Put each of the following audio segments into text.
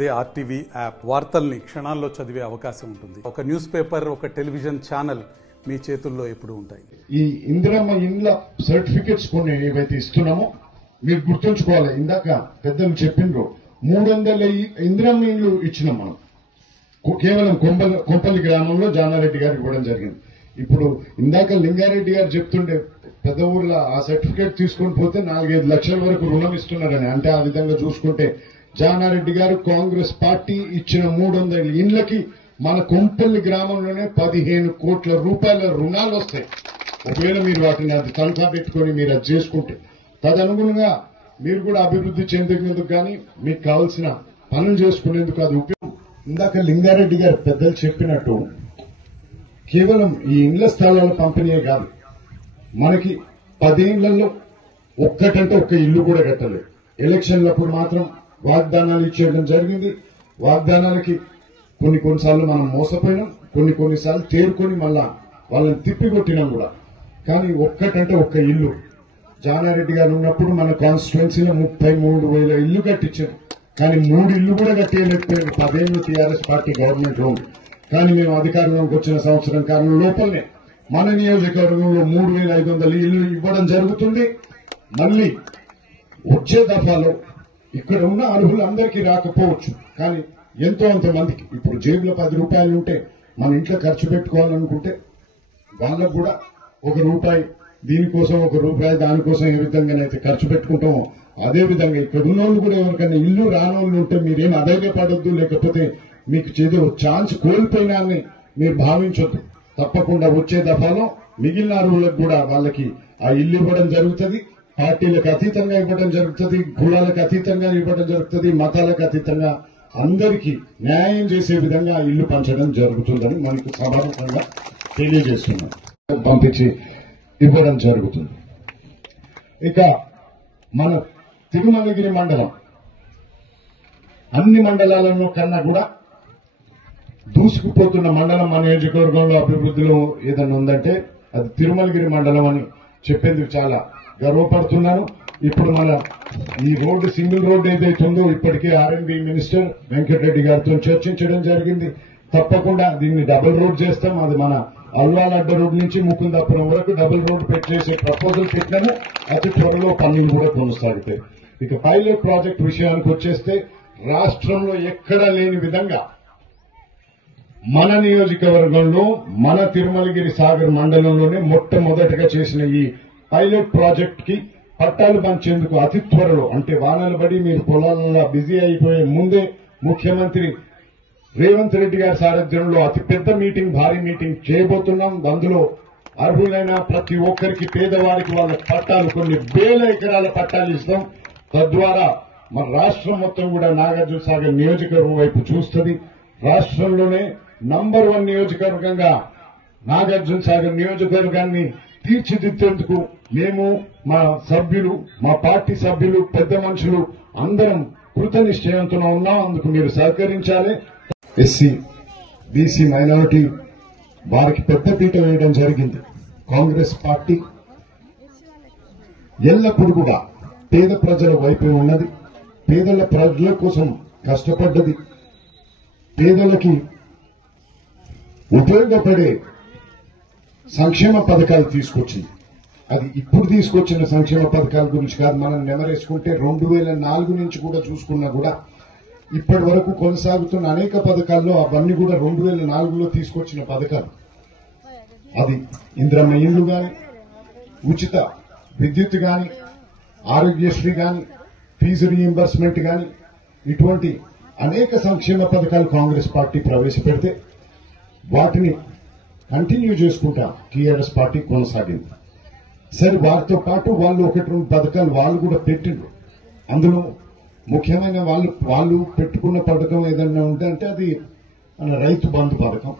అదే RTV app వార్తల్ని క్షణాల్లో చదివే అవకాశం ఉంటుంది. ఒక న్యూస్ పేపర్, ఒక టెలివిజన్ ఛానల్ మీ చేతుల్లో ఎప్పుడు ఉంటాయి. ఈ ఇందిరమ్మ ఇండ్ల సర్టిఫికెట్స్ కొన్ని ఏవైతే ఇస్తున్నామో మీరు గుర్తుంచుకోవాలి. ఇందాక పెద్దలు చెప్పిండ్రు 300 ఇందిరమ్మ ఇండ్లు ఇచ్చినాం మనం. కేవలం కొంపల్లి గ్రామంలో జానారెడ్డి గారికి ఇవ్వడం జరిగింది. ఇప్పుడు ఇందాక లింగారెడ్డి గారు చెప్తుండే పెద్ద ఊర్లో ఆ సర్టిఫికేట్ తీసుకొని పోతే 4-5 లక్షల వరకు రుణం ఇస్తున్నారని. అంటే ఆ విధంగా చూసుకుంటే జానారెడ్డి గారు కాంగ్రెస్ పార్టీ ఇచ్చిన 300 ఇండ్లకి మన కొంపల్లి గ్రామంలోనే 15 కోట్ల రూపాయల రుణాలు వస్తాయి. ఒకవేళ మీరు వాటిని అది తనఖా పెట్టుకుని మీరు అది చేసుకుంటే తదనుగుణంగా మీరు కూడా అభివృద్ధి చెందేందుకు కానీ మీకు కావాల్సిన పనులు చేసుకునేందుకు అది ఉపయోగం. ఇందాక లింగారెడ్డి గారు పెద్దలు చెప్పినట్టు కేవలం ఈ ఇండ్ల స్థలాల పంపిణీయే కాదు, మనకి 10 ఏళ్లలో ఒక్కటంటే ఒక్క ఇల్లు కూడా కట్టలేదు. ఎలక్షన్లప్పుడు మాత్రం వాగ్దానాలు ఇచ్చేయడం జరిగింది. వాగ్దానాలకి కొన్నిసార్లు మనం మోసపోయినాం, కొన్నిసార్లు తేరుకొని మళ్ళా వాళ్ళని తిప్పికొట్టినాం కూడా. కానీ ఒక్కటంటే ఒక్క ఇల్లు జానారెడ్డి గారు ఉన్నప్పుడు మన కాన్స్టిట్యున్సీలో 33,000 ఇల్లు కట్టించారు. కానీ 3 ఇల్లు కూడా కట్టేయలేకపోయారు 10 ఏళ్ళు టీఆర్ఎస్ పార్టీ గవర్నమెంట్ లో ఉంది. కానీ మేము అధికారంలోకి వచ్చిన సంవత్సరం కాలం లోపలనే మన నియోజకవర్గంలో 3,500 ఇల్లు ఇవ్వడం జరుగుతుంది. మళ్లీ వచ్చే దఫాలో ఇక్కడ ఉన్న అర్హులందరికీ రాకపోవచ్చు, కానీ ఎంతో అంతమందికి ఇప్పుడు జేబులో 10 రూపాయలు ఉంటే మన ఇంట్లో ఖర్చు పెట్టుకోవాలనుకుంటే వాళ్ళకు కూడా ₹1 దీనికోసం, ₹1 దానికోసం ఏ విధంగానైతే ఖర్చు పెట్టుకుంటామో అదే విధంగా ఇక్కడ ఉన్నోళ్ళు కూడా ఎవరికైనా ఇల్లు రానోళ్ళు ఉంటే మీరేం అధైర్యపడొద్దు, లేకపోతే మీకు చేదో ఛాన్స్ కోల్పోయినా అని మీరు భావించొద్దు. తప్పకుండా వచ్చే దఫాలో మిగిలిన అర్హులకు కూడా వాళ్ళకి ఆ ఇల్లు ఇవ్వడం జరుగుతుంది. పార్టీలకు అతీతంగా ఇవ్వడం జరుగుతుంది, కులాలకు అతీతంగా ఇవ్వడం జరుగుతుంది, మతాలకు అతీతంగా అందరికీ న్యాయం చేసే విధంగా ఇల్లు పంచడం జరుగుతుందని మనకు సమానంగా తెలియజేస్తున్నాం. పంపించి ఇవ్వడం జరుగుతుంది. ఇక మన తిరుమలగిరి మండలం అన్ని మండలాలను కన్నా కూడా దూసుకుపోతున్న మండలం మన నియోజకవర్గంలో అభివృద్ధిలో ఏదన్నా ఉందంటే అది తిరుమలగిరి మండలం అని చెప్పేందుకు చాలా గర్వపడుతున్నాను. ఇప్పుడు మన ఈ రోడ్డు సింగిల్ రోడ్డు ఏదైతే ఉందో ఇప్పటికే ఆర్ఎండ్బి మినిస్టర్ వెంకటరెడ్డి గారితో చర్చించడం జరిగింది. తప్పకుండా దీన్ని డబుల్ రోడ్ చేస్తాం. అది మన అల్వాల్ అడ్డ రోడ్ నుంచి ముకుందాపురం వరకు డబుల్ రోడ్ పెట్టేసే ప్రపోజల్ పెట్టినాము. అతి త్వరలో పనులు కూడా కొనసాగుతాయి. ఇక పైలట్ ప్రాజెక్ట్ విషయానికి వచ్చేస్తే రాష్ట్రంలో ఎక్కడా లేని విధంగా మన నియోజకవర్గంలో మన తిరుమలగిరి సాగర్ మండలంలోనే మొట్టమొదటిగా చేసిన ఈ పైలట్ ప్రాజెక్ట్ కి పట్టాలు పంచేందుకు అతి త్వరలో, అంటే వానలు పడి మీరు పొలాలలో బిజీ అయిపోయే ముందే ముఖ్యమంత్రి రేవంత్ రెడ్డి గారి సారథ్యంలో అతిపెద్ద మీటింగ్, భారీ మీటింగ్ చేయబోతున్నాం. అందులో అర్హులైన ప్రతి ఒక్కరికి, పేదవారికి వాళ్ళ పట్టాలు, కొన్ని వేల ఎకరాల పట్టాలు ఇస్తాం. తద్వారా మన రాష్ట్రం మొత్తం కూడా నాగార్జున సాగర్ నియోజకవర్గం వైపు చూస్తుంది. రాష్ట్రంలోనే నంబర్ 1 నియోజకవర్గంగా నాగార్జున సాగర్ నియోజకవర్గాన్ని తీర్చిదిద్దేందుకు మేము, మా సభ్యులు, మా పార్టీ సభ్యులు, పెద్ద మనుషులు అందరం కృత నిశ్చయంతో ఉన్నాం. అందుకు మీరు సహకరించాలి. ఎస్సీ, బీసీ, మైనారిటీ వారికి పెద్దపీట వేయడం జరిగింది. కాంగ్రెస్ పార్టీ ఎల్లప్పుడూ కూడా పేద ప్రజల వైపే ఉన్నది. పేదల ప్రజల కోసం కష్టపడ్డది. పేదలకి ఉపయోగపడే సంక్షేమ పథకాలు తీసుకొచ్చింది. అది ఇప్పుడు తీసుకొచ్చిన సంక్షేమ పథకాల గురించి కాదు. మనం నెమరేసుకుంటే 2004 నుంచి కూడా చూసుకున్నా కూడా ఇప్పటి వరకు కొనసాగుతున్న అనేక పథకాల్లో అవన్నీ కూడా 2004లో తీసుకొచ్చిన పథకాలు. అది ఇందిరమ్మ ఇల్లు గాని, ఉచిత విద్యుత్ గాని, ఆరోగ్యశ్రీ గాని, ఫీజు రీయింబర్స్మెంట్ గాని, ఇటువంటి అనేక సంక్షేమ పథకాలు కాంగ్రెస్ పార్టీ ప్రవేశపెడితే వాటిని కంటిన్యూ చేసుకుంటా టీఆర్ఎస్ పార్టీ కొనసాగింది. సరే, వారితో పాటు వాళ్ళు 1-2 పథకాలు వాళ్ళు కూడా పెట్టిండ్రు. అందులో ముఖ్యమైన వాళ్ళు పెట్టుకున్న పథకం ఏదన్నా ఉంటే అది మన రైతు బంధు పథకం.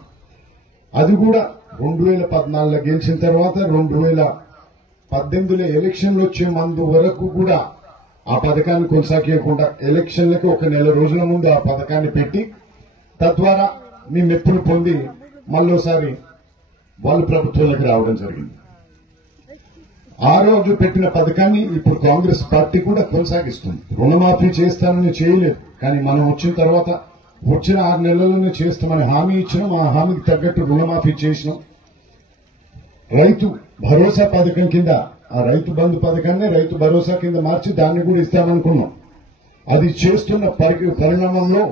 అది కూడా 2014లో గెలిచిన తర్వాత 2018లో ఎలక్షన్లు వచ్చే ముందు వరకు కూడా ఆ పథకాన్ని కొనసాగించకుండా ఎలక్షన్లకు 1 నెల రోజుల ముందు ఆ పథకాన్ని పెట్టి తద్వారా మీ మెప్పులు పొంది మళ్ళోసారి వాళ్ళు ప్రభుత్వంలోకి రావడం జరిగింది. ఆ రోజు పెట్టిన పథకాన్ని ఇప్పుడు కాంగ్రెస్ పార్టీ కూడా కొనసాగిస్తుంది. రుణమాఫీ చేస్తానని చేయలేదు. కానీ మనం వచ్చిన తర్వాత వచ్చిన 6 నెలల్లోనే చేస్తామని హామీ ఇచ్చినాం. ఆ హామీకి తగ్గట్టు రుణమాఫీ చేసినాం. రైతు భరోసా పథకం కింద ఆ రైతు బంధు పథకాన్ని రైతు భరోసా కింద మార్చి దాన్ని కూడా ఇస్తామనుకున్నాం. అది చేస్తున్న పరిణామంలో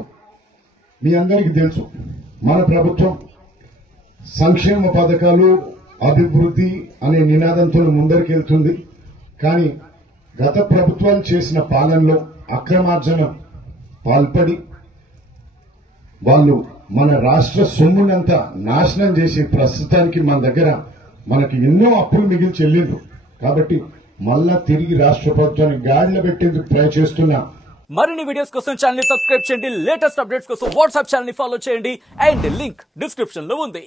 మీ అందరికీ తెలుసు, మన ప్రభుత్వం సంక్షేమ పథకాలు అభివృద్ధి అనే నినాదంతో ముందరికెళ్తుంది. కానీ గత ప్రభుత్వాలు చేసిన పాలనలో అక్రమార్జన పాల్పడి వాళ్ళు మన రాష్ట్ర సొమ్మునంతా నాశనం చేసి ప్రస్తుతానికి మన దగ్గర మనకి ఎన్నో అప్పులు మిగిల్చి వెళ్ళిండ్రు. కాబట్టి మళ్ళా తిరిగి రాష్ట్ర ప్రభుత్వాన్ని గాడిలో పెట్టేందుకు ట్రై చేస్తున్నా. మరిన్ని వీడియోస్ కోసం ఛానల్ ని సబ్స్క్రైబ్ చేయండి. లేటెస్ట్ అప్డేట్స్ కోసం వాట్సాప్ ఛానల్ ని ఫాలో చేయండి. అండ్ లింక్ డిస్క్రిప్షన్ లో ఉంది.